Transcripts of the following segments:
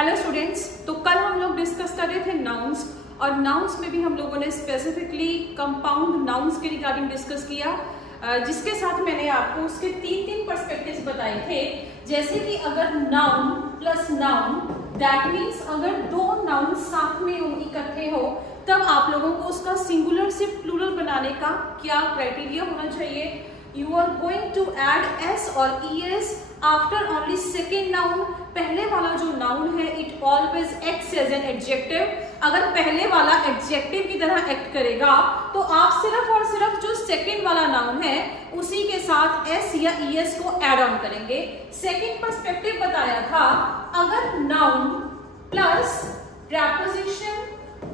Hello students, तो कल हम लोग डिस्कस कर रहे थे नाउन्स, और नाउन्स में भी हम लोगों ने स्पेसिफिकली कंपाउंड नाउन्स के रिगार्डिंग डिस्कस किया, जिसके साथ मैंने आपको उसके तीन पर्सपेक्टिव्स बताए थे। जैसे कि अगर noun plus noun, that means अगर दो नाउन साथ में इकट्ठे हो तब आप लोगों को उसका सिंगुलर से प्लूरल बनाने का क्या क्राइटेरिया होना चाहिए। You are going to add s or es after only second noun। पहले वाला जो नाउन है it always acts as an adjective। अगर पहले वाला एडजेक्टिव की तरह एक्ट करेगा तो आप सिर्फ और सिर्फ जो सेकंड वाला नाउन है उसी के साथ s या es को ऐड ऑन करेंगे। सेकंड पर्सपेक्टिव बताया था, अगर noun plus preposition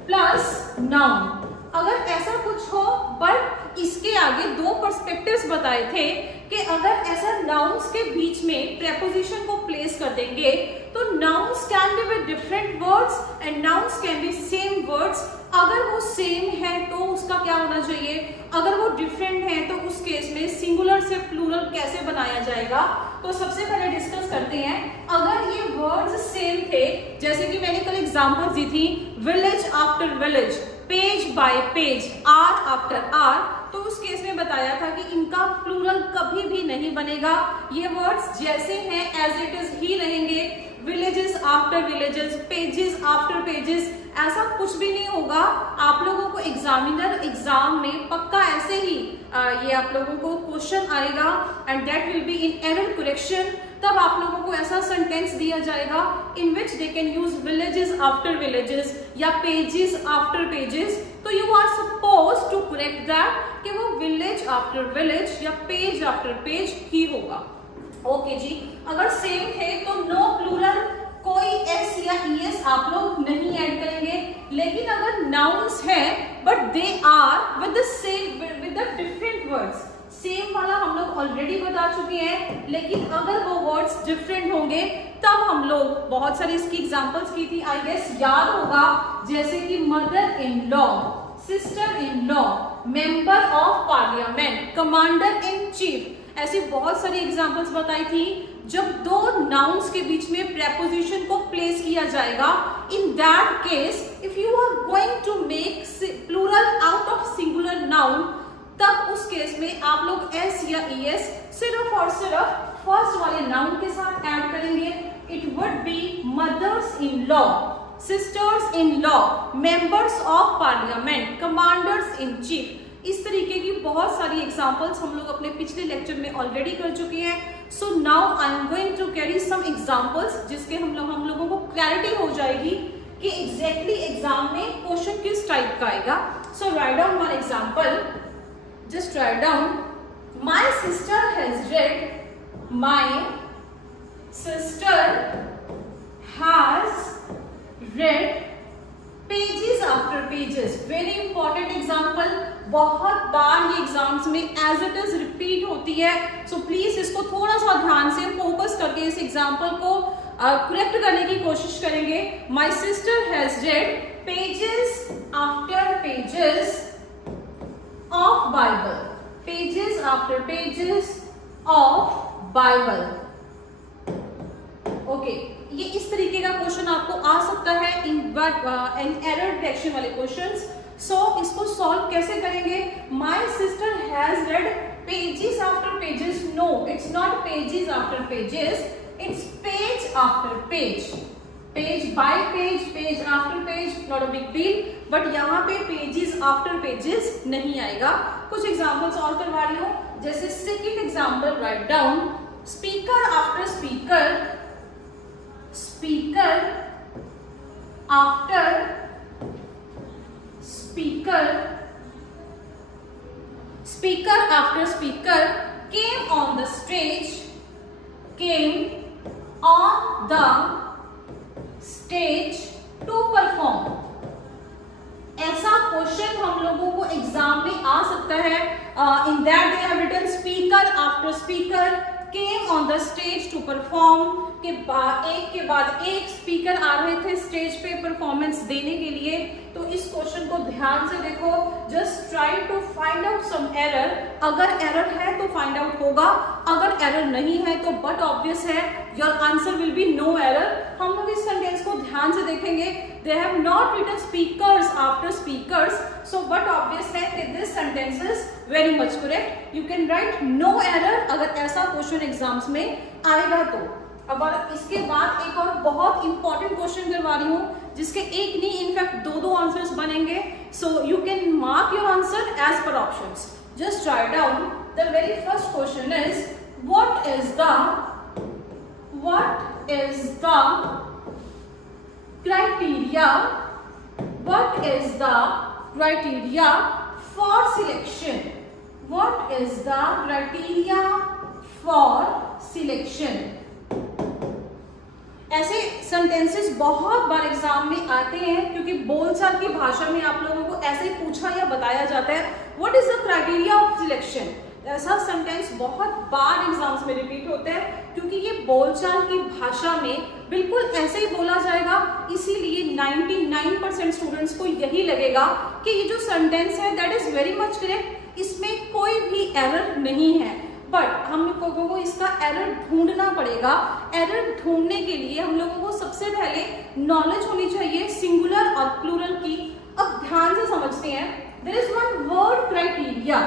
plus noun, अगर ऐसा कुछ हो, बट इसके आगे दो पर्सपेक्टिव्स बताए थे कि अगर ऐसा नाउन्स के बीच में प्रेपोजिशन को प्लेस कर देंगे तो nouns can be with different words and nouns can be same words. अगर वो सेम है तो उसका क्या होना चाहिए, अगर वो डिफरेंट है तो उस केस में सिंगुलर से प्लूरल कैसे बनाया जाएगा। तो सबसे पहले डिस्कस करते हैं, अगर ये वर्ड्स सेम थे, जैसे कि मैंने कल एग्जांपल्स दी थी, village after village, page by page, hour after hour, तो उस केस में बताया था कि इनका प्लूरल कभी भी नहीं बनेगा। ये वर्ड्स जैसे हैं एज इट इज ही रहेंगे, villages after villages, pages after pages, ऐसा कुछ भी नहीं होगा। आप लोगों को एग्जामिनर एग्जाम में पक्का ऐसे ही ये आप लोगों को क्वेश्चन आएगा and that will be in error correction. तब आप लोगों को ऐसा सेंटेंस दिया जाएगा in which they can use villages after villages या पेजेस आफ्टर पेजेस, तो you are suppose to correct that कि वो विलेज आफ्टर विलेज या पेज आफ्टर पेज ही होगा। ओके जी, अगर सेम थे तो नो प्लूरल, कोई एस या ईएस आप लोग नहीं ऐड करेंगे। लेकिन अगर नाउन्स है but they are with the same with the different words, same वाला हम लोग ऑलरेडी बता चुके हैं, लेकिन अगर वो वर्ड्स डिफरेंट होंगे तब हम लोग बहुत सारी इसकी एग्जांपल्स की थी, आई गेस याद होगा, जैसे कि mother in law, sister in law, member of parliament, commander in chief, ऐसी बहुत सारी एग्जांपल्स बताई थी। जब दो नाउन्स के बीच में प्रेपोजिशन को प्लेस किया जाएगा, in that case if you are going to make plural out of singular noun, तब उस केस में आप लोग एस या ईएस सिर्फ और सिर्फ फर्स्ट वाले नाउन के साथ ऐड करेंगे। It would be mother's in law, sisters in law, members of parliament, commanders in chief. इस तरीके की बहुत सारी एग्जांपल्स हम लोग अपने पिछले लेक्चर में ऑलरेडी कर चुके हैं। So now I am going to carry some examples जिसके हम लोगों को क्लैरिटी हो जाएगी कि एग्जैक्टली एग्जाम में क्वेश्चन किस टाइप का आएगा। So write down one example, just write down, my sister has read, my sister has read pages after pages। very important example, बहुत बार ये एग्जाम्स में एज इट इज रिपीट होती है, so please इसको थोड़ा सा ध्यान से फोकस करके इस एग्जाम्पल को करेक्ट करने की कोशिश करेंगे। my sister has read pages after pages of Bible, pages after pages of Bible। Okay, ये इस तरीके का क्वेश्चन आपको आ सकता है इन एरर डिटेक्शन वाले क्वेश्चंस। सो इसको सॉल्व कैसे करेंगे, my sister has read pages after pages, no it's not pages after pages, it's page after page, page by page, page after page, not a big deal, but यहाँ पे pages after pages नहीं आएगा। कुछ examples और करवा रही हूँ, जैसे second example write down, speaker after speaker, speaker after speaker, speaker after speaker came on the stage, came on the stage to perform. ऐसा क्वेश्चन हम लोगों को एग्जाम में आ सकता है। In that they have written speaker after speaker came coming on the stage to perform, के एक के बाद एक स्पीकर आ रहे थे स्टेज पे परफॉर्मेंस देने के लिए। तो इस क्वेश्चन को ध्यान से देखो, just try to find out some error. अगर एरर है तो फाइंड आउट होगा, अगर एरर नहीं है तो बट ऑब्वियस है your answer will be no error. हम लोग इस सेंटेंस को ध्यान से देखेंगे, they have not written speakers after speakers, so but obvious है कि this sentence is very much correct. You can write no error अगर ऐसा क्वेश्चन एग्जाम्स में आएगा तो। अब इसके बाद एक और बहुत इंपॉर्टेंट क्वेश्चन करवा रही हूँ जिसके एक नहीं इनफैक्ट दो आंसर्स बनेंगे, so you can mark your answer as per options. Just right down the very first question is what is the criteria for selection? What is the criteria for selection? ऐसे sentences बहुत बार exam में आते हैं क्योंकि बोलचाल की भाषा में आप लोगों को ऐसे पूछा या बताया जाता है what is the criteria of selection. ऐसा सेंटेंस बहुत बार एग्जाम्स में रिपीट होता है क्योंकि ये बोलचाल की भाषा में बिल्कुल ऐसे ही बोला जाएगा, इसीलिए 99% स्टूडेंट्स को यही लगेगा कि ये जो सेंटेंस है that is very much correct, इसमें कोई भी एरर नहीं है। बट हम लोगों को इसका एरर ढूंढना पड़ेगा। एरर ढूंढने के लिए हम लोगों को सबसे पहले नॉलेज होनी चाहिए सिंगुलर और प्लूरल की। अब ध्यान से समझते हैं, there is one word criteria.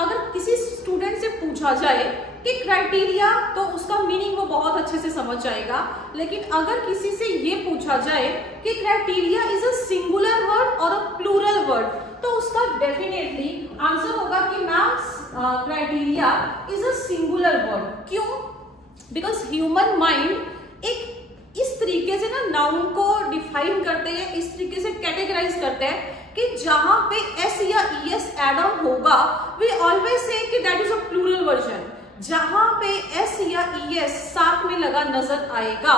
अगर किसी स्टूडेंट से पूछा जाए कि क्राइटेरिया, तो उसका मीनिंग वो बहुत अच्छे से समझ जाएगा, लेकिन अगर किसी से ये पूछा जाए कि criteria is a singular word और अ प्लूरल वर्ड, तो उसका डेफिनेटली आंसर होगा कि ma'am criteria is a singular word. क्यों? बिकॉज ह्यूमन माइंड एक इस तरीके से ना नाउन को डिफाइन करते हैं, इस तरीके से कैटेगराइज करते हैं कि जहां पे एस या ईएस एड ऑन होगा वी ऑलवेज से कि that is a plural version. जहां पे एस या ईएस साथ में लगा नजर आएगा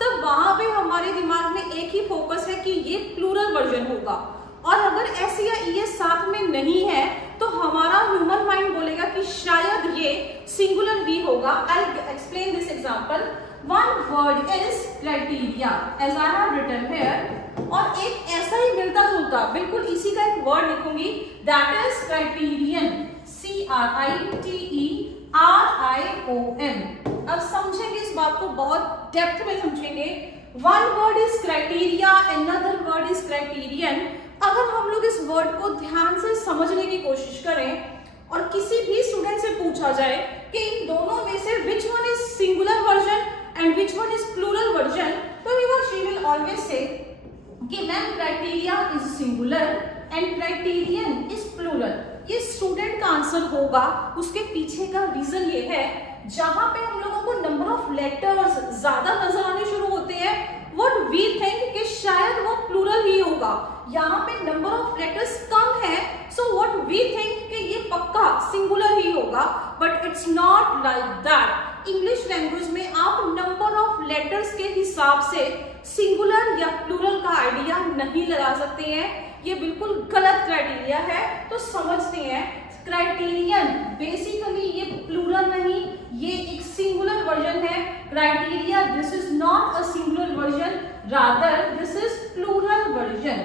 तब वहां पे हमारे दिमाग में एक ही फोकस है कि ये प्लूरल वर्जन होगा, और अगर एस या ईएस साथ में नहीं है तो हमारा ह्यूमन माइंड बोलेगा कि शायद ये सिंगुलर भी होगा। I explain this example. One word is criteria as I have written here, और एक ऐसा ही मिलता जुलता बिल्कुल इसी का एक वर्ड लिखूंगी दैट इज क्राइटेरियन, CRITERION। अब समझेंगे इस बात को, बहुत डेप्थ में समझेंगे। One word is criteria, another word is criterion. अगर हम लोग इस वर्ड को ध्यान से समझने की कोशिश करें और किसी भी स्टूडेंट से पूछा जाए कि इन दोनों में से which one is singular version and which one is plural version, तो ही और शी विल ऑलवेज से कि ma'am criteria is singular and criterion is plural. ये स्टूडेंट का आंसर होगा। उसके पीछे का रीजन ये है, जहां पे हम लोगों को नंबर ऑफ लेटर्स ज्यादा नजर आने शुरू होते हैं, व्हाट वी थिंक कि शायद वो प्लूरल ही होगा। यहाँ पे नंबर ऑफ लेटर्स कम है, सो व्हाट वी थिंक कि ये पक्का सिंगुलर ही होगा, but it's not like that. English language में आप नंबर ऑफ लेटर्स के हिसाब से सिंगुलर या प्लूरल का आइडिया नहीं लगा सकते हैं। ये बिल्कुल गलत क्राइटेरिया है। तो समझते हैं, क्राइटेरियन बेसिकली ये प्लूरल नहीं, ये एक सिंगुलर वर्जन है। Criteria this is not a singular version, rather this is plural version.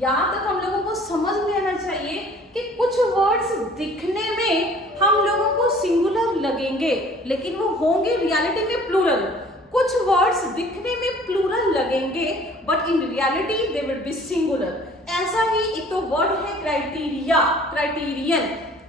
यहां तक हम लोगों को समझ में आना चाहिए कि कुछ वर्ड्स दिखने में हम लोगों को सिंगुलर लगेंगे लेकिन वो होंगे रियलिटी में प्लूरल। कुछ वर्ड्स दिखने में प्लूरल लगेंगे but in reality they will be singular. ऐसा ही एक तो वर्ड है क्राइटेरिया, क्राइटेरियन।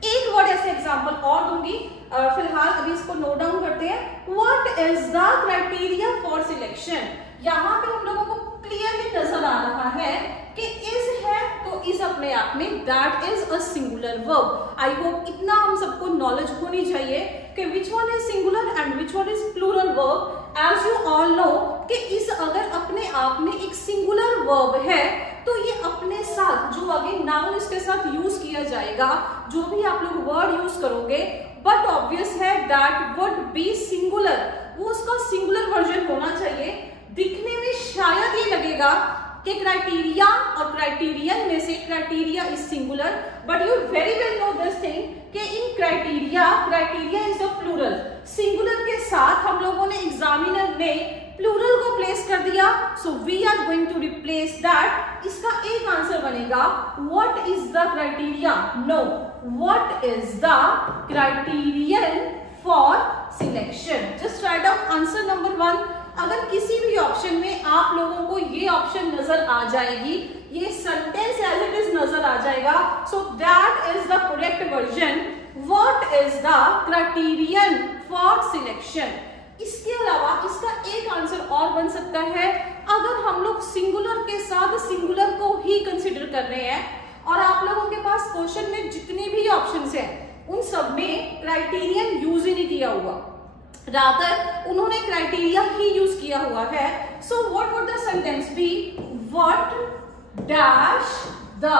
एक वर्ड ऐसे एग्जांपल और दूंगी, फिलहाल अभी इसको नोट डाउन करते हैं। What is the criteria for selection? यहाँ पे हम लोगों को क्लियरली नजर आ रहा है कि इज है तो इज अपने आप में that is a singular verb. I hope इतना हम सबको नॉलेज होनी चाहिए कि which one is singular and which one is plural verb. As you all know कि इज अगर अपने आप में एक सिंगुलर वर्ब है तो ये अपने साथ जो आगे नाउन इसके साथ यूज किया जाएगा, जो भी आप लोग वर्ड यूज करोगे, बट ऑब्वियस है दैट वुड बी सिंगुलर, वो उसका सिंगुलर वर्जन होना चाहिए। दिखने में शायद ये लगेगा कि क्राइटेरिया और क्राइटेरियन में से criteria is singular, but you very well know this thing कि in criteria, criteria is a plural. Singular साथ हम लोगों ने एग्जामिनर ने प्लूरल को प्लेस कर दिया, so we are going to replace that. इसका एक आंसर बनेगा what is the criteria, no, what is the criterion for selection. Just right down answer number 1। अगर किसी भी ऑप्शन में आप लोगों को ये ऑप्शन नजर आ जाएगी, ये सेंटेंस एज इट इज नजर आ जाएगा, सो that is the correct version, what is the criterion for selection. इसके अलावा इसका एक आंसर और बन सकता है, अगर हम लोग सिंगुलर के साथ सिंगुलर को ही कंसिडर कर रहे हैं और आप लोगों के पास क्वेश्चन में जितने भी ऑप्शंस हैं उन सब में क्राइटेरियन यूज ही नहीं किया हुआ, रादर उन्होंने क्राइटेरिया ही यूज किया हुआ है। So what would the sentence be, what dash the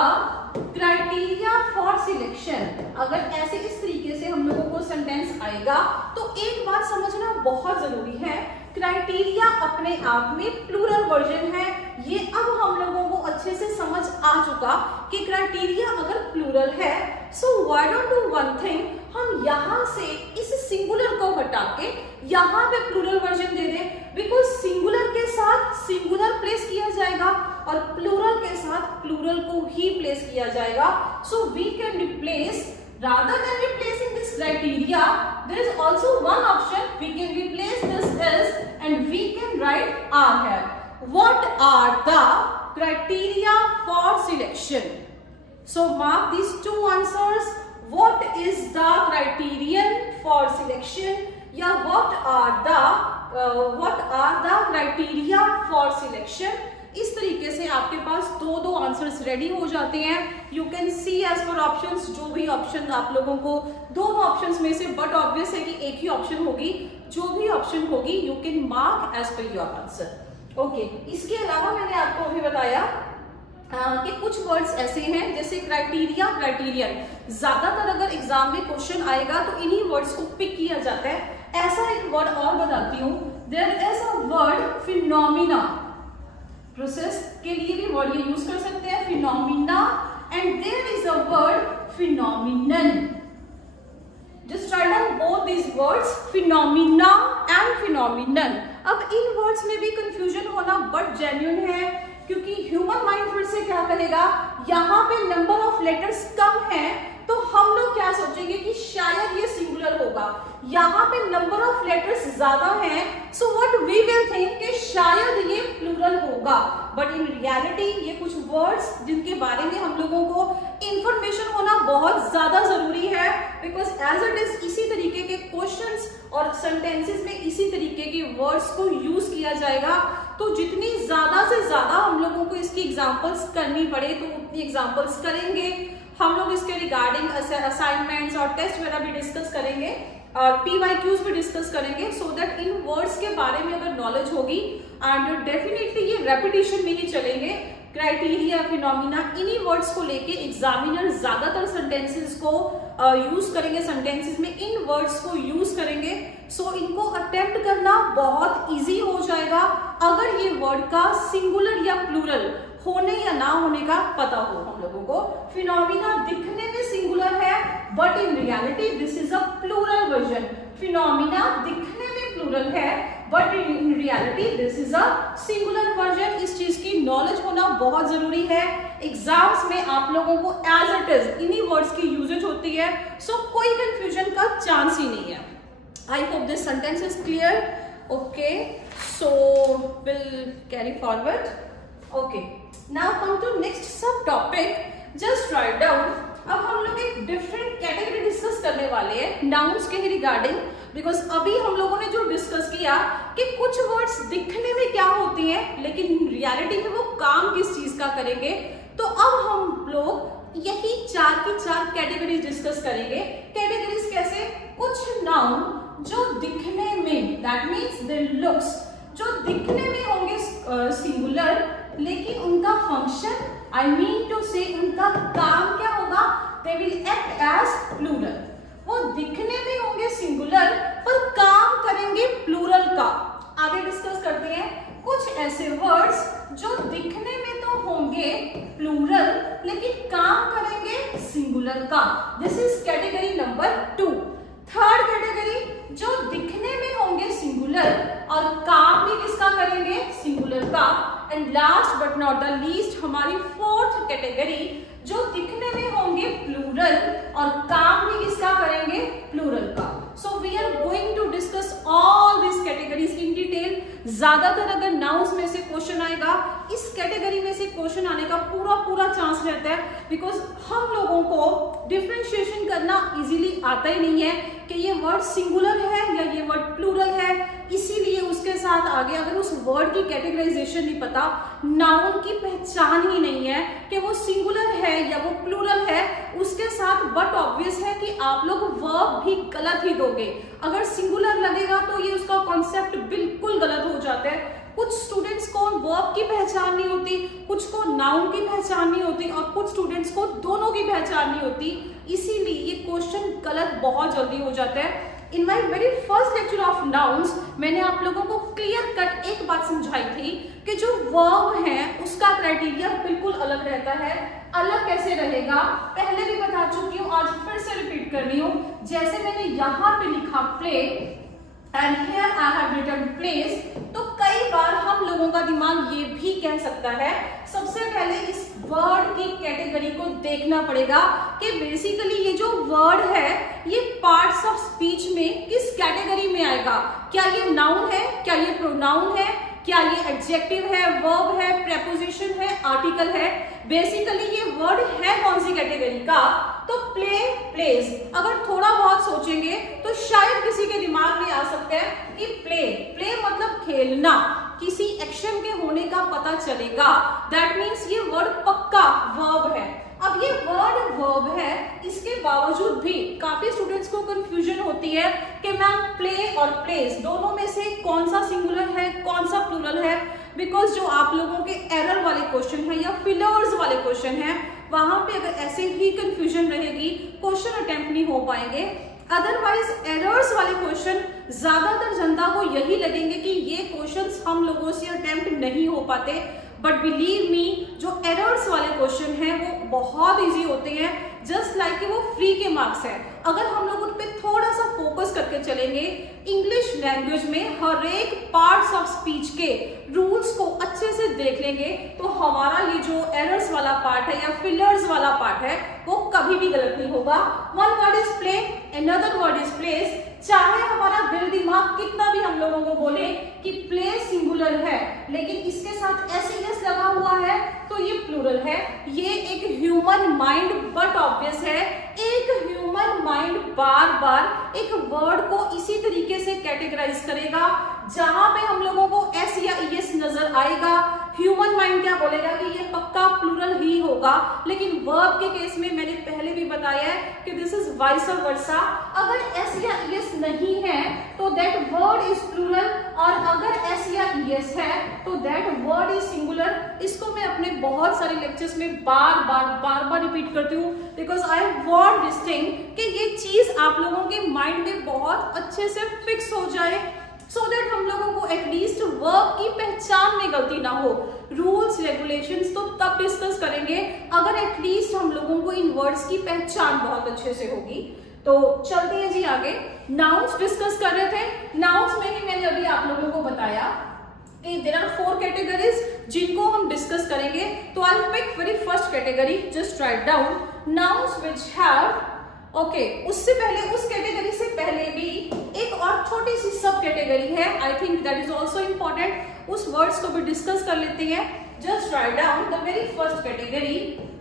criteria for selection. अगर ऐसे इस तरीके से हम लोगों को सेंटेंस आएगा तो एक बात समझना बहुत जरूरी है, क्राइटेरिया अपने आप में प्लूरल वर्जन है। ये अब हम लोगों को अच्छे से समझ आ चुका कि क्राइटेरिया अगर प्लूरल है, so why don't do one thing, हम यहां से इस सिंगुलर को हटा के यहां पे प्लूरल वर्जन दे दें, बिकॉज सिंगुलर के साथ सिंगुलर प्लेस किया जाएगा और प्लूरल के साथ प्लूरल को ही प्लेस किया जाएगा। So we can replace, rather than replacing this criteria, there is also one option, we can replace this is and we can write are here. What are the criteria for selection? So mark these two answers. What is the criterion for selection? या what are the criteria for selection? इस तरीके से आपके पास दो answers ready हो जाते हैं। You can see as per options, जो भी ऑप्शन आप लोगों को दोनों ऑप्शंस में से, बट ऑब्वियस है कि एक ही ऑप्शन होगी, जो भी ऑप्शन होगी you can mark as per your answer. Okay, इसके अलावा मैंने आपको अभी बताया कि कुछ वर्ड्स ऐसे हैं जैसे क्राइटेरिया, क्राइटेरियन, ज्यादातर अगर एग्जाम में क्वेश्चन आएगा तो इन्हीं वर्ड्स को पिक किया जाता है। ऐसा एक वर्ड और बताती हूँ, there is a word phenomena, process के लिए भी वर्ड ये यूज कर सकते हैं, phenomena, and there is a word phenomenon. Just right down both these words, phenomena and phenomenon. अब इन वर्ड्स में भी कंफ्यूजन होना बट जेन्युइन है, क्योंकि ह्यूमन माइंड फिर से क्या करेगा, यहाँ पे नंबर ऑफ लेटर्स कम है तो हम लोग क्या सोचेंगे कि शायद ये सिंगुलर होगा, यहाँ पे नंबर ऑफ लेटर्स ज्यादा हैं, so what we will think कि शायद ये प्लूरल होगा, बट इन रियलिटी ये कुछ वर्ड्स जिनके बारे में हम लोगों को इंफॉर्मेशन होना बहुत ज्यादा जरूरी है, बिकॉज एज इट इज इसी तरीके के क्वेश्चंस और सेंटेंसेस में इसी तरीके के वर्ड्स को यूज किया जाएगा। तो जितनी ज्यादा से ज्यादा हम लोगों को इसकी एग्जांपल्स करनी पड़े तो उतनी एग्जांपल्स करेंगे। हम लोग इसके रिगार्डिंग असाइनमेंट्स और टेस्ट वगैरह भी डिस्कस करेंगे और PYQs भी डिस्कस करेंगे, सो दैट इन वर्ड्स के बारे में अगर नॉलेज होगी, एंड डेफिनेटली ये रेपिटेशन में ही चलेंगे। क्राइटेरिया, फिनोमिना, इन्हीं वर्ड्स को लेके एग्जामिनर ज्यादातर सेंटेंसेस को यूज करेंगे, सेंटेंसेस में इन वर्ड्स को यूज करेंगे। सो इनको अटेम्प्ट करना बहुत इजी हो जाएगा अगर ये वर्ड का सिंगुलर या प्लूरल होने या ना होने का पता हो हम लोगों को। फिनोमिना दिखने में सिंगुलर है but in reality this is a plural version. Phenomena दिखने में प्लूरल है but in reality this is a singular version. इस चीज की नॉलेज होना बहुत जरूरी है। एग्जाम्स में आप लोगों को एज इट इज इन्हीं वर्ड्स की यूजेज होती है, सो कोई कंफ्यूजन का चांस ही नहीं है। I hope this sentence is clear. Okay, so will carry forward. Okay, now come to next sub topic. Just write down. अब हम लोग एक डिफरेंट कैटेगरी डिस्कस करने वाले हैं नाउन्स के रिगार्डिंग, बिकॉज अभी हम लोगों ने जो डिस्कस किया कि कुछ वर्ड्स दिखने में क्या होते हैं लेकिन रियलिटी में वो काम किस चीज का करेंगे। तो अब हम लोग यही 4 की 4 कैटेगरीज डिस्कस करेंगे। कैटेगरीज कैसे, कुछ नाउन जो दिखने में, दैट मीन्स देयर लुक्स, जो दिखने में होंगे सिंगुलर लेकिन उनका फंक्शन, आई मीन टू से उनका काम क्या होगा, they will act as plural. वो दिखने में होंगे सिंगुलर पर काम करेंगे प्लूरल का। आगे डिस्कस करते हैं कुछ ऐसे वर्ड्स जो दिखने में तो होंगे प्लूरल लेकिन काम करेंगे सिंगुलर का। This is category number 2। Third category, जो दिखने में होंगे और काम भी किसका करेंगे, सिंगुलर का। And last but not the least हमारी फोर्थ कैटेगरी जो दिखने में होंगे प्लूरल और काम भी किसका करेंगे, प्लूरल का। So we are going to discuss all this categories in detail. ज्यादातर अगर नाउन्स में से क्वेश्चन आएगा, इस कैटेगरी में से क्वेश्चन आने का पूरा चांस रहता है, बिकॉज हम लोगों को डिफरेंशिएशन करना इजीली आता ही नहीं है कि ये वर्ड सिंगुलर है या ये वर्ड प्लूरल है। इसीलिए उसके साथ आगे अगर उस वर्ड की कैटेगराइजेशन नहीं पता, नाउन की पहचान ही नहीं है कि वो सिंगुलर है या वो प्लूरल है, उसके साथ बट ऑब्वियस है कि आप लोग वर्ब भी गलत ही दोगे। अगर सिंगुलर लगेगा तो ये उसका कॉन्सेप्ट बिल्कुल गलत हो जाता है। कुछ स्टूडेंट्स को वर्ब की पहचान नहीं होती, कुछ को नाउन की पहचान नहीं होती और कुछ स्टूडेंट्स को दोनों की पहचान नहीं होती। इसीलिए ये क्वेश्चन गलत बहुत जल्दी हो जाता है। In my very first lecture of nouns मैंने आप लोगों को क्लियर कट एक बात समझाई थी कि जो वर्ब है उसका क्राइटेरिया बिल्कुल अलग रहता है। अलग कैसे रहेगा पहले भी बता चुकी हूँ, आज फिर से रिपीट कर रही हूँ। जैसे मैंने यहाँ पे लिखा play and here I have written place, तो कई बार हम लोगों का दिमाग ये भी कह सकता है, सबसे पहले इस वर्ड की कैटेगरी को देखना पड़ेगा कि बेसिकली ये जो वर्ड है ये पार्ट्स ऑफ स्पीच में किस कैटेगरी में आएगा। क्या ये नाउन है, क्या ये प्रोनाउन है, क्या ये एडजेक्टिव है, वर्ब है, प्रेपोजिशन है, आर्टिकल है। बेसिकली ये वर्ड है कौन सी कैटेगरी का, तो प्ले, प्लेस। अगर थोड़ा बहुत सोचेंगे तो शायद किसी के दिमाग में आ सकता है कि प्ले, प्ले मतलब खेलना, किसी एक्शन के होने का पता चलेगा। दैट मीन्स ये वर्ड पक्का वर्ब है। अब ये वर्ड वर्ब है, इसके बावजूद भी काफी स्टूडेंट्स को कंफ्यूजन होती है कि मैम प्ले और प्लेस दोनों में से कौन सा सिंगुलर है, कौन सा प्लूरल है। बिकॉज जो आप लोगों के एरर वाले क्वेश्चन है या फिलर्स वाले क्वेश्चन है, वहां पे अगर ऐसे ही कंफ्यूजन रहेगी क्वेश्चन अटेम्प्ट नहीं हो पाएंगे। अदरवाइज एरर्स वाले क्वेश्चन ज्यादातर जनता को यही लगेंगे कि ये क्वेश्चंस हम लोगों से अटेम्प्ट नहीं हो पाते, बट बिलीव मी जो एरर्स वाले क्वेश्चन हैं वो बहुत इजी होते हैं, जस्ट लाइक वो फ्री के मार्क्स है। अगर हम लोग उन पे थोड़ा सा फोकस करके चलेंगे, इंग्लिश लैंग्वेज में हर एक पार्ट्स ऑफ स्पीच के रूल्स को अच्छे से देख लेंगे, तो हमारा ये जो एरर्स वाला पार्ट है या फिलर्स वाला पार्ट है वो कभी भी गलत नहीं होगा। One word is play, another word is place. चाहे हमारा दिल दिमाग कितना भी हम लोगों को बोले कि प्ले सिंगुलर है, लेकिन इसके साथ एस लगा हुआ है तो ये प्लूरल है। ये एक ह्यूमन माइंड बट ऑब्वियस है, एक ह्यूमन माइंड बार बार एक वर्ड को इसी तरीके से कैटेगराइज करेगा। जहां पे हम लोगों को एस या ईएस नजर आएगा, ह्यूमन माइंड क्या बोलेगा कि ये पक्का प्लूरल ही होगा। लेकिन वर्ब के केस में मैंने पहले भी बताया है कि दिस इज वाइस वर्सा। अगर एस या ईएस नहीं है तो दैट वर्ड इज प्लूरल, और अगर एस या ईएस है तो दैट वर्ड इज सिंगुलर। इसको मैं अपने बहुत सारे लेक्चर्स में बार बार रिपीट करती हूँ, because I want this thing कि ये चीज आप लोगों के माइंड में बहुत अच्छे से फिक्स हो जाए, सो दैट हम लोगों को एटलीस्ट वर्ब की पहचान में गलती ना हो। रूल्स रेगुलेशंस तो तब डिस्कस करेंगे अगर एटलीस्ट हम लोगों को इन वर्ड्स की पहचान बहुत अच्छे से होगी। तो चलते हैं जी आगे। नाउन्स डिस्कस कर रहे थे। नाउन्स में ही मैंने अभी आप लोगों को बताया कि देयर आर 4 कैटेगरीज जिनको हम डिस्कस करेंगे। तो I will pick very first category, just right down nouns which have, okay, उससे पहले उस कैटेगरी से पहले भी एक और छोटी सी सब कैटेगरी है, I think that is also important. उस वर्ड्स को भी डिस्कस कर लेते हैं। Just right down the very first category,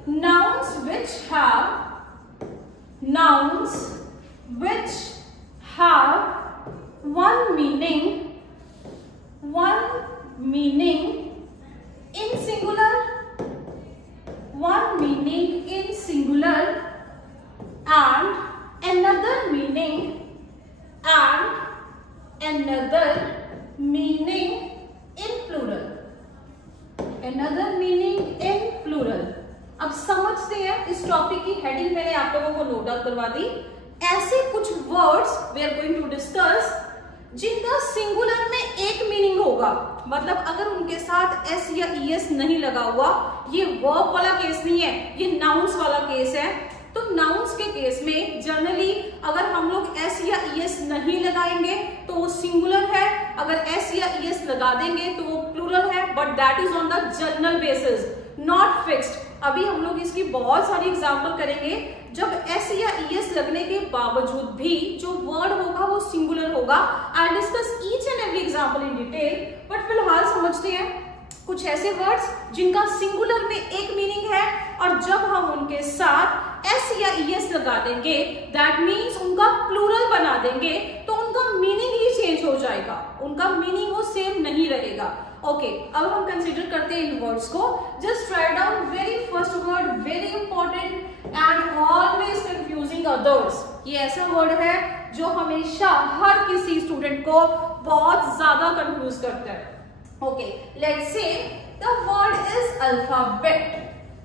nouns which have, nouns which have one meaning in singular, one meaning in singular and another meaning in plural, another meaning in plural। अब समझते हैं, इस topic की heading मैंने आप लोगों को note down करवा दी। ऐसे कुछ words we are going to discuss जिनका सिंगुलर में एक मीनिंग होगा, मतलब अगर उनके साथ एस या ईएस नहीं लगा हुआ, ये वर्ब वाला केस नहीं है, ये नाउन्स वाला केस है। तो नाउन्स के केस में जनरली अगर हम लोग एस या ईएस नहीं लगाएंगे तो वो सिंगुलर है, अगर एस या ईएस लगा देंगे तो वो प्लूरल है, but that is on the general basis, not fixed. अभी हम लोग इसकी बहुत सारी एग्जाम्पल करेंगे जब एस या ईएस लगने के बावजूद भी जो वर्ड होगा वो सिंगुलर होगा। I discuss each and every example in detail, but फिलहाल समझते हैं कुछ ऐसे वर्ड्स जिनका सिंगुलर में एक मीनिंग है और जब हम उनके साथ एस या ईएस लगा देंगे दैट मीन्स उनका प्लूरल बना देंगे तो उनका मीनिंग ही चेंज हो जाएगा, उनका मीनिंग वो सेम नहीं रहेगा। ओके, अब हम कंसीडर करते हैं इन वर्ड्स को। Just write down very first word, very important and always confusing others. ये ऐसा वर्ड है जो हमेशा हर किसी स्टूडेंट को बहुत ज्यादा कंफ्यूज करता है। Okay, let's say the word is alphabet.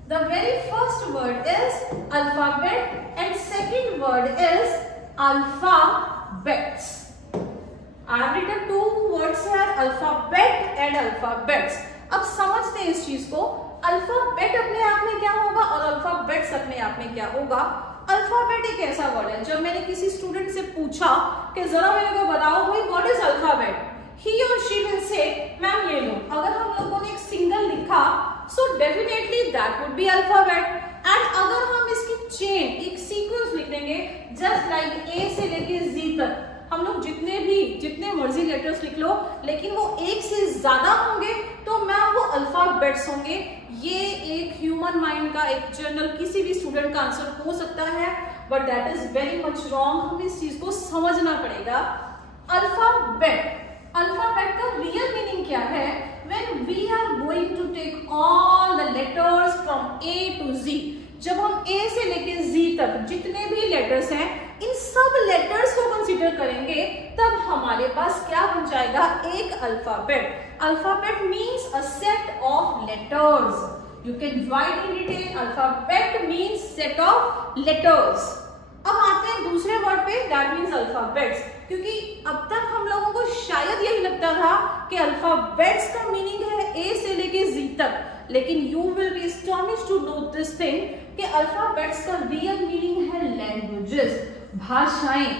The very first word is alphabet and second word is alphabets. I have written two words here, alphabet and alphabets. अब समझते हैं इस चीज को। अल्फाबेट अपने आप में क्या होगा और अल्फाबेट्स अपने आप में क्या होगा। अल्फाबेट एक ऐसा वर्ड है जब मैंने किसी स्टूडेंट से पूछा कि जरा मेरे को बताओ भाई what is alphabet, he or she will say ma'am ये लो। अगर हम लोगों ने एक सिंगल लिखा so definitely that would be alphabet, and अगर हम इसकी चेन एक सीक्वेंस लिख देंगे just like A से लेके Z तक, हम लोग जितने मर्जी लेटर्स लिख लो लेकिन वो एक से ज्यादा होंगे तो मैम वो अल्फाबेट्स होंगे। ये एक ह्यूमन माइंड का एक जनरल किसी भी स्टूडेंट का आंसर हो सकता है, but that is very much wrong. हमें इस चीज को समझना पड़ेगा। अल्फाबेट का रियल मीनिंग क्या है? When we are going to take all the letters from A to Z, जब हम A से लेके Z तक जितने भी लेटर्स हैं इन सब लेटर्स को कंसीडर करेंगे तब हमारे पास क्या बन जाएगा? एक alphabet. Alphabet means a set of letters. You can right in detail alphabet means set of letters. अब आते हैं दूसरे वर्ड पे, दैट मीन्स अल्फाबेट्स, क्योंकि अब तक हम लोगों को शायद यही लगता था कि अल्फाबेट्स का मीनिंग है ए से लेके जी तक, लेकिन you will be astonished to know this thing कि अल्फाबेट्स का रियल मीनिंग है लैंग्वेजेस, भाषाएं।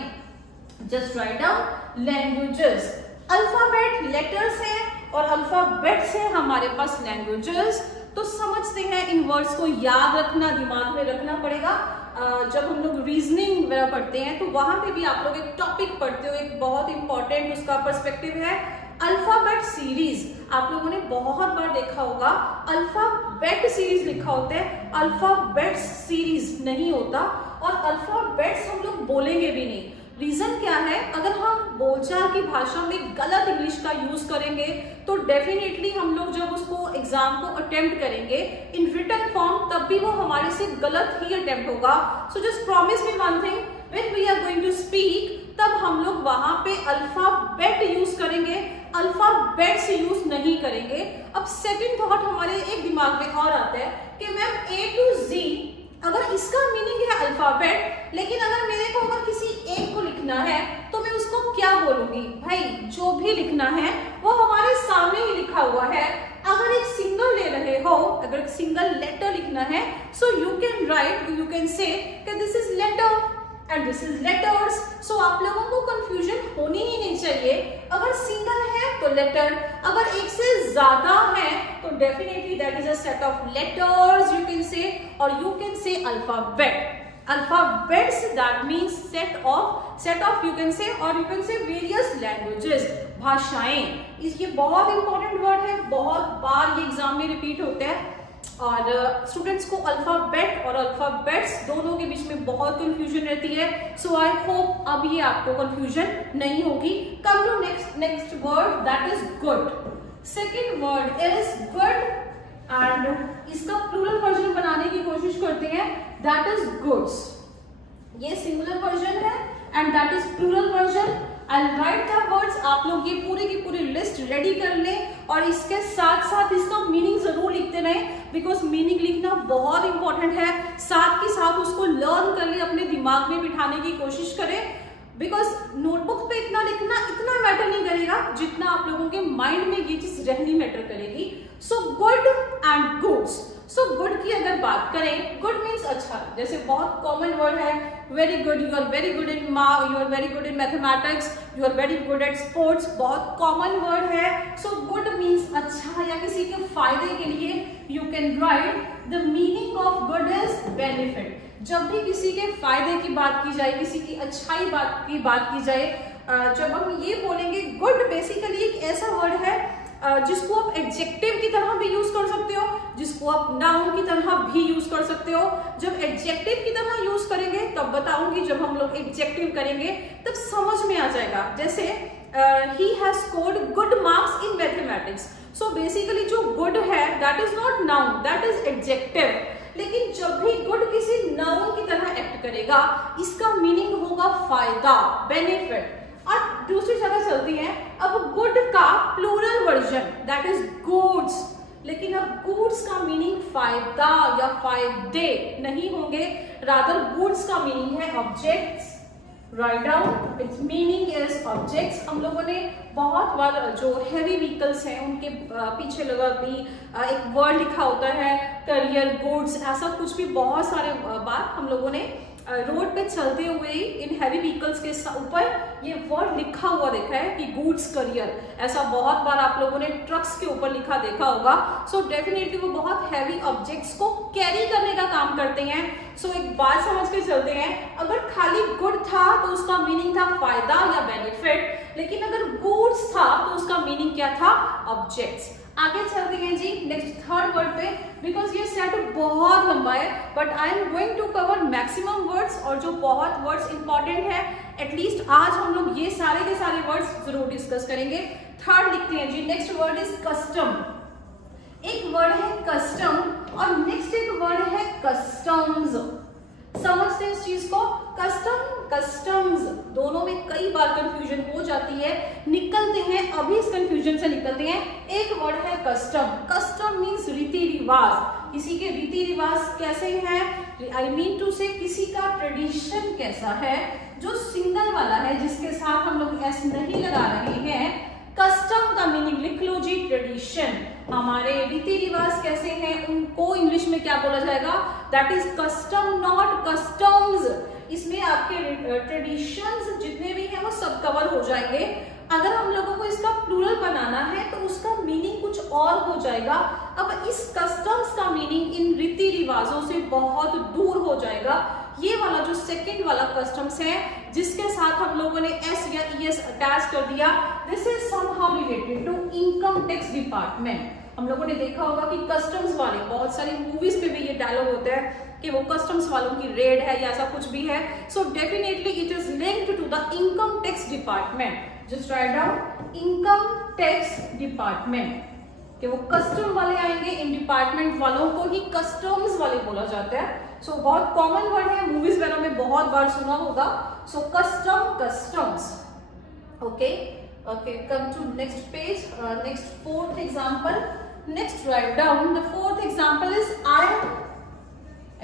जस्ट राइट डाउन लैंग्वेजेस। अल्फाबेट लेटर्स हैं और अल्फाबेट्स हैं हमारे पास लैंग्वेजेस। तो समझते हैं इन वर्ड्स को याद रखना, दिमाग में रखना पड़ेगा। जब हम लोग रीजनिंग वगैरह पढ़ते हैं तो वहां पे भी आप लोग एक टॉपिक पढ़ते हो, एक बहुत इंपॉर्टेंट उसका पर्सपेक्टिव है अल्फाबेट सीरीज। आप लोगों ने बहुत बार देखा होगा अल्फाबेट सीरीज लिखा होता है, अल्फाबेट्स सीरीज नहीं होता, और अल्फाबेट्स हम लोग बोलेंगे भी नहीं। रीजन क्या है? अगर हम बोलचाल की भाषा में गलत इंग्लिश का यूज करेंगे तो डेफिनेटली हम लोग जब उसको एग्जाम को अटेम्प्ट करेंगे इन रिटन फॉर्म तब भी वो हमारे से गलत ही अटेम्प्ट होगा। So just promise me one thing, when we are going to speak तब हम लोग वहां पे अल्फाबेट यूज करेंगे, अल्फाबेट्स यूज नहीं करेंगे। अब सेकंड थॉट हमारे एक दिमाग में और आता है कि मैम A to Z अगर इसका मीनिंग है अल्फाबेट, लेकिन अगर मेरे को अगर किसी एक को लिखना है तो मैं उसको क्या बोलूंगी? भाई जो भी लिखना है वो हमारे सामने ही लिखा हुआ है। अगर एक सिंगल ले रहे हो, अगर एक सिंगल लेटर लिखना है, so you can write, you can say this is letter and this is letters. So आप लोगों को कंफ्यूजन होनी ही नहीं चाहिए। अगर सिंगल है तो लेटर, अगर एक से ज्यादा है तो definitely that is a set of letters you can say, और you can say alphabet. Alphabets that means set of you can say, or you can say various languages, भाषाएं। ये बहुत इंपॉर्टेंट वर्ड है, बहुत बार ये एग्जाम में repeat होता है और स्टूडेंट्स को अल्फाबेट और अल्फाबेट्स दोनों के बीच में बहुत कंफ्यूजन रहती है। सो आई होप अब ये आपको कंफ्यूजन नहीं होगी। Come to next word, that is good. Second word is good and इसका प्लूरल वर्जन बनाने की कोशिश करते हैं, दैट इज गुड्स। ये सिंगुलर वर्जन है and that is plural version. I write the words, आप लोग ये पूरी की पूरी लिस्ट रेडी कर लें और इसके साथ साथ इसका मीनिंग जरूर लिखते रहें, बिकॉज मीनिंग लिखना बहुत इंपॉर्टेंट है। साथ के साथ उसको लर्न कर ले, अपने दिमाग में बिठाने की कोशिश करें, बिकॉज नोटबुक पे इतना लिखना इतना मैटर नहीं करेगा जितना आप लोगों के माइंड में ये चीज रहनी मैटर करेगी। So good and goods. So good की अगर बात करें, गुड मीन्स अच्छा, जैसे बहुत कॉमन वर्ड है very good, you are very good in you are very good in mathematics, you are very good at sports, बहुत कॉमन वर्ड है। सो गुड मीन्स अच्छा या किसी के फायदे के लिए। You can right the meaning of good is benefit. जब भी किसी के फायदे की बात की जाए, किसी की अच्छाई की बात की जाए, जब हम ये बोलेंगे गुड, बेसिकली एक ऐसा वर्ड है जिसको आप एडजेक्टिव की तरह भी यूज कर सकते हो, जिसको आप नाउन की तरह भी यूज कर सकते हो। जब एडजेक्टिव की तरह यूज करेंगे तब बताऊंगी, जब हम लोग एडजेक्टिव करेंगे तब समझ में आ जाएगा। जैसे he has scored good marks in mathematics। So basically जो गुड है that is not noun, that is adjective. लेकिन जब भी गुड किसी नाउन की तरह एक्ट करेगा, इसका मीनिंग होगा फायदा, बेनिफिट। और दूसरी जगह चलती है, अब गुड का plural version that is goods, लेकिन अब गुड्स का मीनिंग फायदा या फायदे नहीं होंगे, रादर गुड्स का मीनिंग है objects. Write down, it's meaning is objects. हम लोगों ने बहुत बार जो हैवी व्हीकल्स हैं उनके पीछे लगा भी एक वर्ड लिखा होता है, करियर, गुड्स, ऐसा कुछ भी बहुत सारे बार हम लोगों ने रोड पे चलते हुए इन हैवी व्हीकल्स के ऊपर ये वर्ड लिखा हुआ देखा है कि गुड्स करियर। ऐसा बहुत बार आप लोगों ने ट्रक्स के ऊपर लिखा देखा होगा। सो डेफिनेटली वो बहुत हैवी ऑब्जेक्ट्स को कैरी करने का काम करते हैं। सो एक बात समझ के चलते हैं, अगर खाली गुड था तो उसका मीनिंग था फायदा या बेनिफिट, लेकिन अगर गुड्स था तो उसका मीनिंग क्या था, ऑब्जेक्ट्स। आगे चलते हैं जी नेक्स्ट थर्ड वर्ड पे, बिकॉज ये सेट बहुत लंबा है but I am going to cover maximum words, और जो बहुत वर्ड्स इंपॉर्टेंट है एटलीस्ट आज हम लोग ये सारे के सारे वर्ड्स जरूर डिस्कस करेंगे। थर्ड लिखते हैं जी, नेक्स्ट वर्ड इज कस्टम। एक वर्ड है कस्टम और नेक्स्ट एक वर्ड है कस्टम्स। समझते हैं इस चीज को, कस्टम कस्टम्स दोनों में कई बार कंफ्यूजन हो जाती है, निकलते हैं अभी इस कंफ्यूजन से निकलते हैं। एक वर्ड है कस्टम। कस्टम मीन्स रीति रिवाज, किसी के रीति रिवाज कैसे हैं, आई मीन टू से किसी का ट्रेडिशन कैसा है, जो सिंगल वाला है जिसके साथ हम लोग एस नहीं लगा रहे हैं। कस्टम का मीनिंग लिख लो जी, ट्रेडिशन। हमारे रीति रिवाज कैसे हैं उनको इंग्लिश में क्या बोला जाएगा, that is custom not customs. इसमें आपके ट्रेडिशंस जितने भी हैं वो सब कवर हो जाएंगे। अगर हम लोगों को इसका प्लूरल बनाना है तो उसका मीनिंग कुछ और हो जाएगा। अब इस कस्टम्स का मीनिंग इन रीति रिवाजों से बहुत दूर हो जाएगा। ये वाला जो सेकंड वाला कस्टम्स है जिसके साथ हम लोगों ने एस या ईएस अटैच कर दिया, this is somehow related to income tax department. हम लोगों ने देखा होगा कि कस्टम्स वाले, बहुत सारी मूवीज में भी ये डायलॉग होता है कि वो कस्टम्स वालों की रेड है या ऐसा कुछ भी है। So definitely it is linked to the income tax department. Just right down, income tax department, कि वो कस्टम वाले आएंगे, इन डिपार्टमेंट वालों को ही कस्टम्स वाले बोला जाता है। सो बहुत कॉमन वर्ड है, मूवीज वगैरह में बहुत बार सुना होगा। So custom, customs. Okay okay, come to next page, next fourth example. Next write down, the fourth example is iron.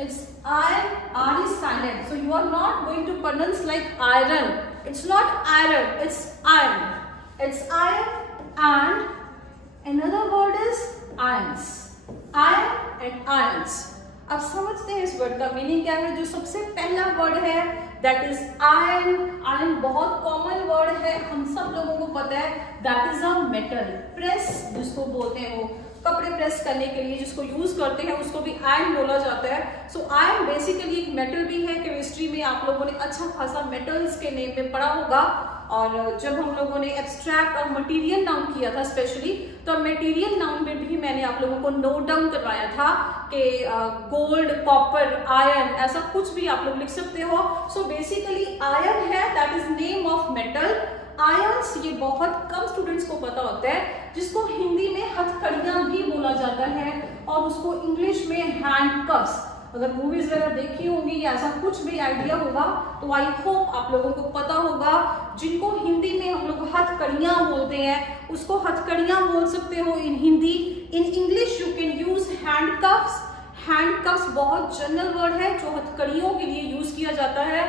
It's iron, R is silent, so you are not going to pronounce like iron. It's not iron, it's iron. It's iron and another word is irons. Iron and irons. अब समझते हैं इस word का meaning क्या है। जो सबसे पहला वर्ड है दैट इज आयरन। आयरन बहुत कॉमन वर्ड है, हम सब लोगों को पता है, that is a metal. Press जिसको बोलते हैं, वो कपड़े प्रेस करने के लिए जिसको यूज करते हैं उसको भी आयरन बोला जाता है। सो आयरन बेसिकली एक मेटल भी है। केमिस्ट्री में आप लोगों ने अच्छा खासा मेटल्स के नेम में पढ़ा होगा, और जब हम लोगों ने एब्स्ट्रैक्ट और मटेरियल नाउन किया था स्पेशली, तो मटेरियल नाउन में भी मैंने आप लोगों को नोट डाउन करवाया था कि गोल्ड, कॉपर, आयरन, ऐसा कुछ भी आप लोग लिख सकते हो। सो बेसिकली आयरन है, that is name of metal. Irons ये बहुत कम स्टूडेंट्स को पता होता है, जिसको हिंदी में हथकड़ियां भी बोला जाता है और उसको इंग्लिश में हैंडकफ्स। अगर मूवीज वगैरह देखी होंगी या ऐसा कुछ भी आइडिया होगा तो आई होप आप लोगों को पता होगा। जिनको हिंदी में हम लोग हथकड़ियां बोलते हैं उसको हथकड़ियां बोल सकते हो in Hindi. In English you can use handcuffs. Handcuffs बहुत जनरल वर्ड है जो हथकड़ियों के लिए यूज किया जाता है।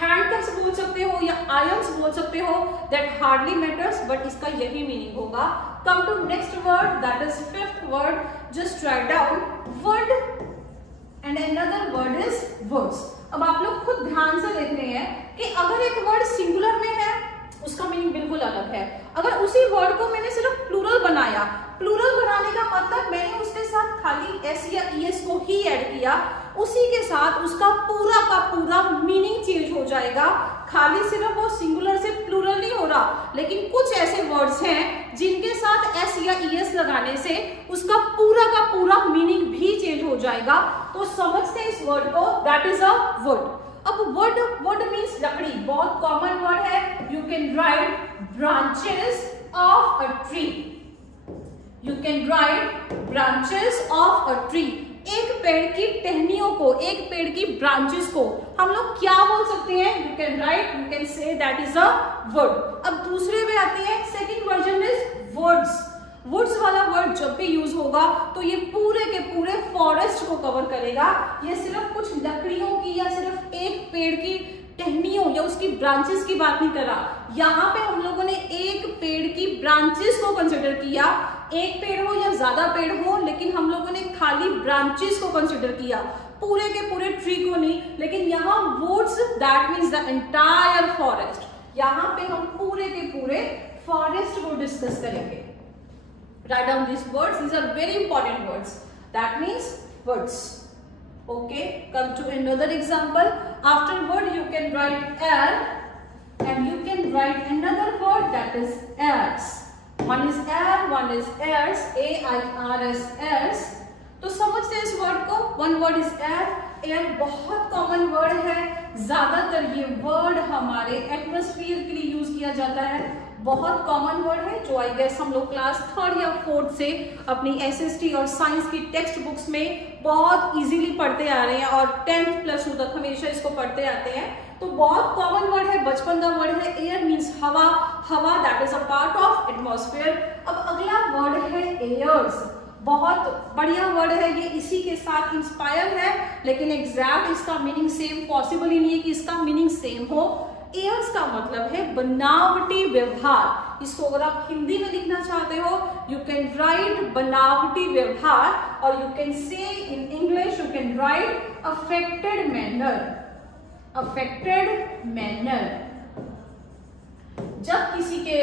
हैंडकफ्स बोल सकते हो या आयरन्स बोल सकते हो, दैट हार्डली मैटर्स, बट इसका यही मीनिंग होगा। Come to next word, that is fifth word, just right down word and another word is words. अब आप लोग खुद ध्यान से देख रहे हैं कि अगर एक वर्ड सिंगुलर में है उसका मीनिंग बिल्कुल अलग है। अगर उसी वर्ड को मैंने सिर्फ प्लूरल बनाया, प्लूरल बनाने का मतलब मैंने उसके साथ खाली एस या ईएस को ही ऐड किया, उसी के साथ उसका पूरा का पूरा मीनिंग चेंज हो जाएगा। खाली सिर्फ वो सिंगुलर से प्लूरल नहीं हो रहा, लेकिन कुछ ऐसे वर्ड्स हैं जिनके साथ एस या ईएस लगाने से उसका पूरा का पूरा मीनिंग भी चेंज हो जाएगा। तो समझते हैं इस वर्ड को, दैट इज अ वर्ड। अब वर्ड मीन्स लकड़ी, बहुत कॉमन वर्ड है। You can right branches of a tree, you can right branches of a tree. एक पेड़ की टहनियों को, एक पेड़ की ब्रांचेस को हम लोग क्या बोल सकते हैं? You can write, you can say that is a word. अब दूसरे में आती है, second version is words. Woods वाला वर्ड जब भी यूज होगा तो ये पूरे के पूरे फॉरेस्ट को कवर करेगा। ये सिर्फ कुछ लकड़ियों की या सिर्फ एक पेड़ की टहनियों या उसकी ब्रांचेस की बात नहीं कर रहा। यहाँ पे हम लोगों ने एक पेड़ की ब्रांचेस को कंसिडर किया, एक पेड़ हो या ज्यादा पेड़ हो, लेकिन हम लोगों ने खाली ब्रांचेस को कंसिडर किया, पूरे के पूरे ट्री को नहीं। लेकिन यहाँ woods that means the entire forest. यहाँ पे हम पूरे के पूरे फॉरेस्ट को डिस्कस करेंगे। Write down these words. These are very important words. That means words. Okay. Come to another example. After word, you can write air, and you can write another word that is airs. One is air, one is airs. A-I-R-S. तो समझते हैं इस word को। One word is air. Air बहुत common word है, ज्यादातर ये word हमारे एटमॉस्फेयर के लिए यूज किया जाता है। बहुत कॉमन वर्ड है जो आई गेस हम लोग क्लास 3rd या 4th से अपनी एसएसटी और साइंस की टेक्स्ट बुक्स में बहुत इजीली पढ़ते आ रहे हैं और 10th प्लस 2 तक हमेशा इसको पढ़ते आते हैं। तो बहुत कॉमन वर्ड है, बचपन का वर्ड है। एयर मीन्स हवा, हवा that is a part of atmosphere. अब अगला वर्ड है एयर्स। बहुत बढ़िया वर्ड है ये, इसी के साथ इंस्पायर है, लेकिन एग्जैक्ट इसका मीनिंग सेम पॉसिबल ही नहीं है कि इसका मीनिंग सेम हो। एयर्स का मतलब है बनावटी व्यवहार। इसको अगर आप हिंदी में लिखना चाहते हो, यू कैन राइट बनावटी व्यवहार, और यू कैन से इन English, you can right affected manner. Affected manner. जब किसी के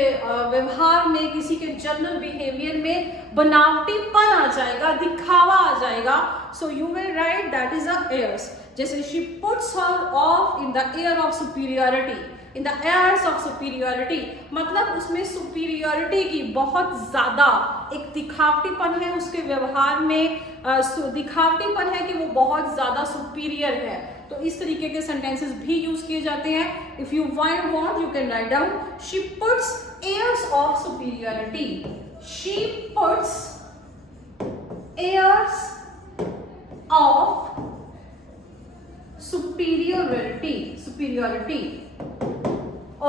व्यवहार में, किसी के जनरल बिहेवियर में बनावटीपन आ जाएगा, दिखावा आ जाएगा, so you will right that is a airs. जैसे she puts her off in the air of superiority, in the airs of superiority, मतलब उसमें superiority की बहुत ज्यादा एक दिखावटीपन है उसके व्यवहार में, दिखावटीपन है कि वो बहुत ज्यादा सुपीरियर है। तो इस तरीके के सेंटेंसेस भी यूज किए जाते हैं। If you want you can write down she puts airs of superiority. She puts airs of superiority.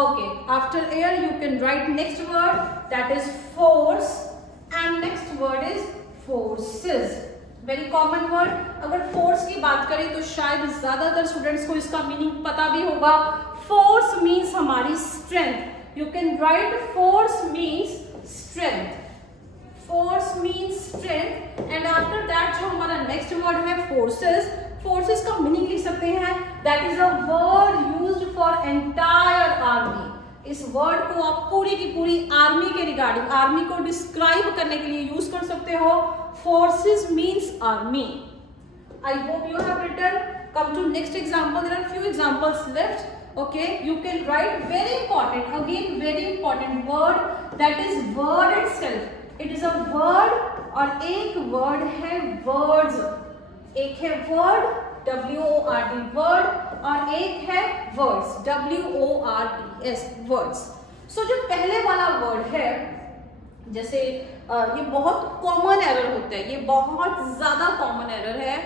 Okay, after air you can write next word that is force, and next word is forces. Very common word. अगर force की बात करें तो शायद ज्यादातर students को इसका meaning पता भी होगा। फोर्स मीन्स हमारी strength. You can right force means strength. Force means strength. And after that जो हमारा नेक्स्ट वर्ड है फोर्सेस, फोर्सेस का मीनिंग लिख सकते हैं that is a word used for entire army. इस वर्ड को आप पूरी की पूरी आर्मी के रिगार्डिंग, आर्मी को डिस्क्राइब करने के लिए यूज कर सकते हो। Forces means army. I hope you have written. Come to next example. There are few examples left. Okay, you can write very important, again very important word that is word itself. It is a word और एक word है words. एक है word W-O-R-D word और एक है words W-O-R-D-S words. So जो पहले वाला word है, जैसे ये बहुत कॉमन एरर होता है, ये बहुत ज्यादा कॉमन एरर है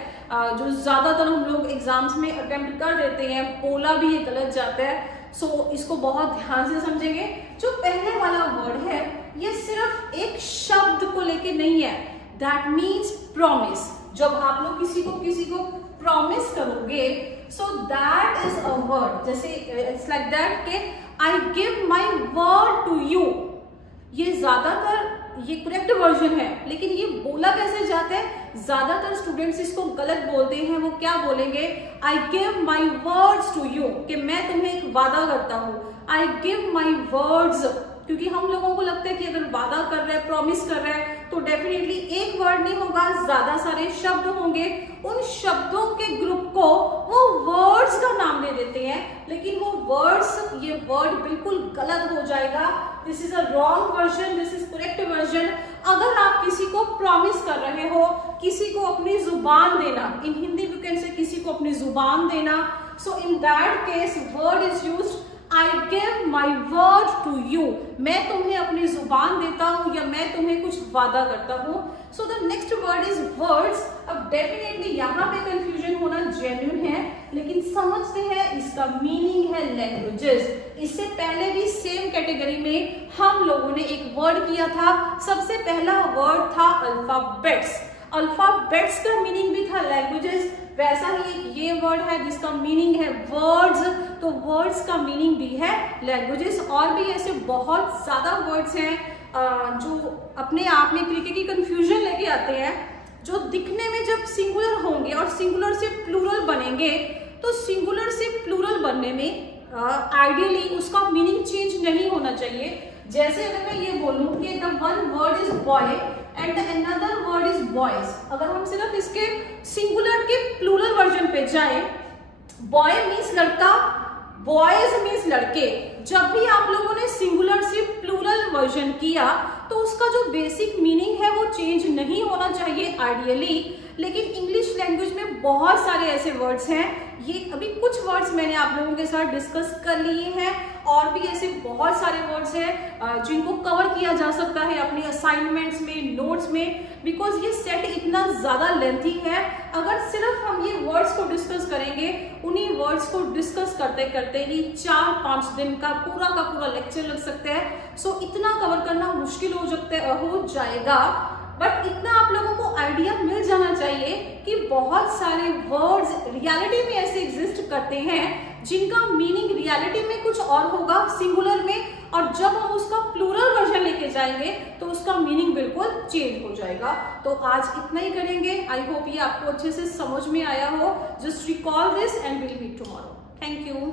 जो ज्यादातर हम लोग एग्जाम्स में अटेम्प्ट कर देते हैं, बोला भी ये गलत जाता है। सो इसको बहुत ध्यान से समझेंगे। जो पहले वाला वर्ड है ये सिर्फ एक शब्द को लेके नहीं है, दैट मीन्स प्रॉमिस। जब आप लोग किसी को प्रॉमिस करोगे, so that is a word. जैसे इट्स लाइक दैट के I give my word to you, ये ज्यादातर ये करेक्ट वर्जन है, लेकिन ये बोला कैसे जाता है, ज्यादातर स्टूडेंट्स इसको गलत बोलते हैं। वो क्या बोलेंगे, I give my words to you, कि मैं तुम्हें एक वादा करता हूँ, आई गिव माई वर्ड्स। क्योंकि हम लोगों को लगता है कि अगर वादा कर रहे हैं, प्रॉमिस कर रहे हैं, तो डेफिनेटली एक वर्ड नहीं होगा, ज्यादा सारे शब्द होंगे। उन शब्दों के ग्रुप को वो वर्ड्स का नाम दे देते हैं, लेकिन वो वर्ड्स, ये वर्ड बिल्कुल गलत हो जाएगा। This is a wrong version, this is correct version. अगर आप किसी को प्रॉमिस कर रहे हो, किसी को अपनी जुबान देना, इन हिंदी वी कैन से किसी को अपनी जुबान देना, so in that case word is used I give my word to you, मैं तुम्हें अपनी जुबान देता हूँ या मैं तुम्हें कुछ वादा करता हूँ। So the next word is words. अब डेफिनेटली यहाँ पे कंफ्यूजन होना जेन्युइन है, लेकिन समझते हैं इसका मीनिंग है लैंग्वेजेस। इससे पहले भी सेम कैटेगरी में हम लोगों ने एक वर्ड किया था। सबसे पहला वर्ड था अल्फाबेट्स। अल्फाबेट्स का मीनिंग भी था लैंग्वेजेस। वैसा ही एक ये वर्ड है जिसका मीनिंग है वर्ड्स, तो वर्ड्स का मीनिंग भी है लैंग्वेजेस। और भी ऐसे बहुत ज्यादा वर्ड्स हैं जो अपने आप में तरीके की कंफ्यूजन लेके आते हैं, जो दिखने में जब सिंगुलर होंगे और सिंगुलर से प्लूरल बनेंगे, तो सिंगुलर से प्लूरल बनने में आइडियली उसका मीनिंग चेंज नहीं होना चाहिए। जैसे अगर मैं ये बोलूं कि the one word is boy and another word is boys, अगर हम सिर्फ इसके सिंगुलर के प्लूरल वर्जन पे जाए, बॉय मीन्स लड़का, बॉयज मीन्स लड़के। जब भी आप लोगों ने सिंगुलर से प्लूरल वर्जन किया, तो उसका जो बेसिक मीनिंग है वो चेंज नहीं होना चाहिए आइडियली। लेकिन इंग्लिश लैंग्वेज में बहुत सारे ऐसे वर्ड्स हैं, ये अभी कुछ वर्ड्स मैंने आप लोगों के साथ डिस्कस कर लिए हैं, और भी ऐसे बहुत सारे वर्ड्स हैं जिनको कवर किया जा सकता है अपनी असाइनमेंट्स में, नोट्स में, बिकॉज ये सेट इतना ज्यादा लेंथी है। अगर सिर्फ हम ये वर्ड्स को डिस्कस करेंगे, उन्हीं वर्ड्स को डिस्कस करते करते ही 4-5 दिन का पूरा लेक्चर लग सकता है। सो इतना कवर करना मुश्किल हो जाएगा, बट इतना आप लोगों को आइडिया मिल जाना चाहिए कि बहुत सारे वर्ड्स रियलिटी में ऐसे एग्जिस्ट करते हैं जिनका मीनिंग रियलिटी में कुछ और होगा सिंगुलर में, और जब हम उसका प्लूरल वर्जन लेके जाएंगे तो उसका मीनिंग बिल्कुल चेंज हो जाएगा। तो आज इतना ही करेंगे। आई होप ये आपको अच्छे से समझ में आया हो। Just recall this and will meet tomorrow. Thank you.